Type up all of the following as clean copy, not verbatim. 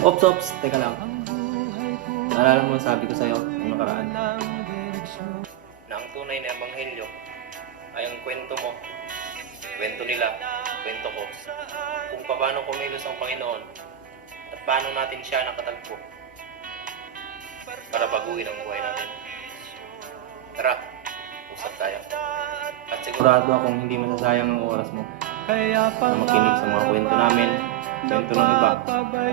Ops, teka lang. Naalala mo sabi ko sa'yo nung nakaraan na ang tunay na ebanghelyo ay ang kwento mo, kwento nila, kwento ko, kung paano kumilos ang Panginoon at paano natin siya nakatagpo para baguhin ang buhay natin. Tara, usap tayo. At sigurado akong hindi masasayang ang oras mo na makinig sa mga kwento namin, kwento ng iba,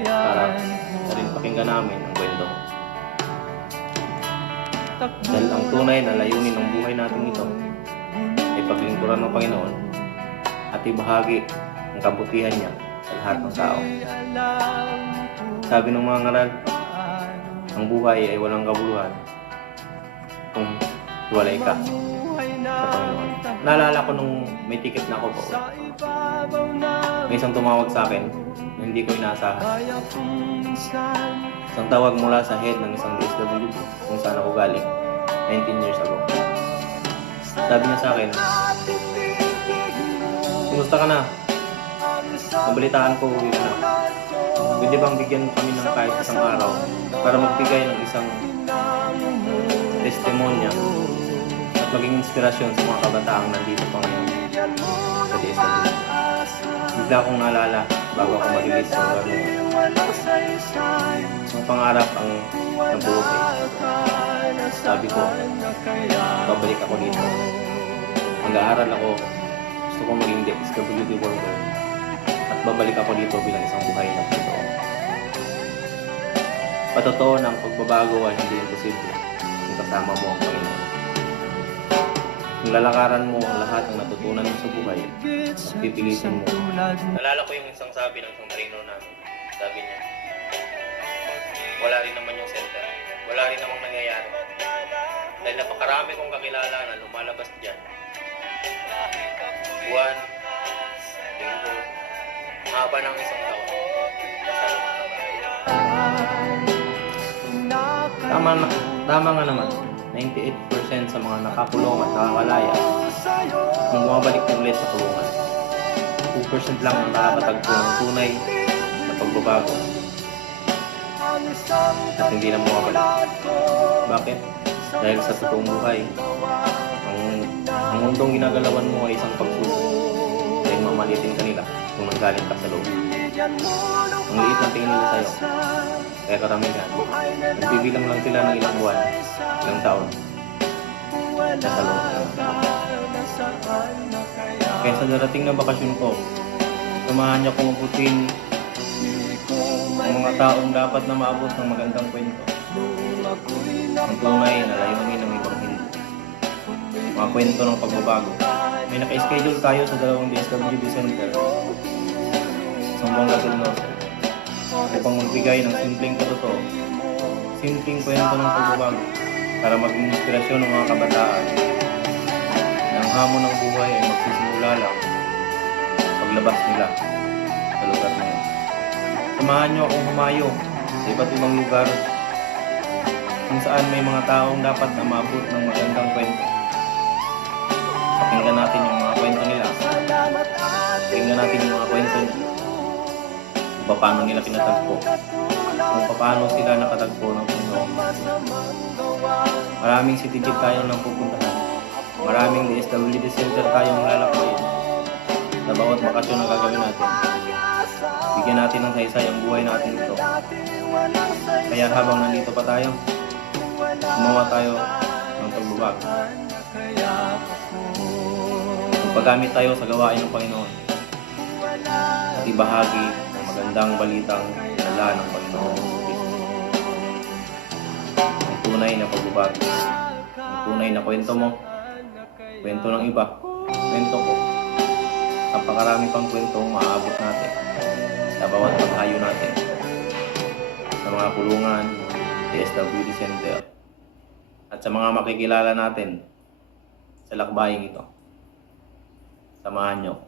para na rin pakinggan namin ang kwento mo. Dahil ang tunay na layunin ng buhay natin ito ay paglingkuran ng Panginoon at ibahagi ang kabutihan niya sa lahat ng tao. Sabi ng mga ngaral, ang buhay ay walang kabuluhan kung hiwalay ka sa Panginoon. Naalala ko nung may ticket na ako po. May isang tumawag sa akin na hindi ko inaasahan. Isang tawag mula sa head ng isang DSWD kung saan ako galing 19 years ago. Sabi niya sa akin, "Kumusta ka na? Nabalitaan ko uwi ka na. Pwede bang bigyan kami ng kahit isang araw para magbigay ng isang testimonya at maging inspirasyon sa mga kabataang nandito pa ngayon sa DSWD." Bigla akong naalala bago ako mag-release sa lugar mo. Ang pangarap ang nabuhay. Sabi ko, babalik ako dito. Mag-aaral ako. Gusto kong maging DSWD worker. At babalik ako dito bilang isang buhay na totoo. Patotoo na ang pagbabago ay hindi imposible kung kasama mo ang Panginoon. Kung lalakaran mo ang lahat ng natutunan mo sa buhay at pipilitin mo. Nalala ko yung isang sabi ng isang marino namin. Sabi niya, wala rin naman yung center. Wala rin namang nangyayari. Dahil napakarami kong kakilala na lumalabas dyan. Buwan, linggo, haba ng isang taon. Tama nga naman. 98% sa mga nakakulong at nakakalaya kung bumabalik ulit sa kulungan. 2% lang ang nakakatagpo ng tunay na pagbabago at hindi na bumabalik. Bakit? Dahil sa totoong buhay, ang mundong ginagalawan mo ay isang pagsubok dahil mamalitin ka nila kung nanggaling ka sa loob. Ang liit na tingin nila sa'yo, kaya karamihan, nagbibilang lang sila ng ilang buwan, ilang taon, nasa loob. Kaya sa darating na bakasyon ko, samahan niyo kong uputin ang mga taong dapat na maabot ng magandang kwento. Ang tunay na layunin ng ibang hindi. Mga kwento ng pagbabago. May naka-schedule tayo sa dalawang DSWD Center. Sambuanga del Norte. Upang magbigay ng simpleng katotoo. Simpleng kwento ng pagbabago. Para maging inspirasyon ng mga kabataan. Na ang hamon ng buhay ay magsisimula lang paglabas nila sa lugar na yun. Samahan niyo akong humayo sa iba't ibang lugar kung saan may mga taong dapat na maabot ng magandang kwento. Pakinggan natin yung mga kwento nila. Pakinggan natin yung mga kwento nila. Kung paano nila pinatagpo. Kung paano sila nakatagpo ng Panginoon. Maraming city-gate tayong nang pupuntahan. Maraming DSWD Center tayong lalakbayin. Sa bawat bakasyon na gagawin natin, bigyan natin ng saysay ang buhay natin ito. Kaya habang nandito pa tayo, gumawa tayo ng pagbabago. Magpagamit tayo sa gawain ng Panginoon at ibahagi ang magandang balitang dala ng Panginoon sa Kristo. Ang tunay na pagbabago, ang tunay na kwento mo, kwento ng iba, kwento ko. Napakarami pang kwentong maaabot natin sa bawat paghayo natin sa mga kulungan, DSWD Center, at sa mga makikilala natin sa lakbaying ito. Samahan nyo.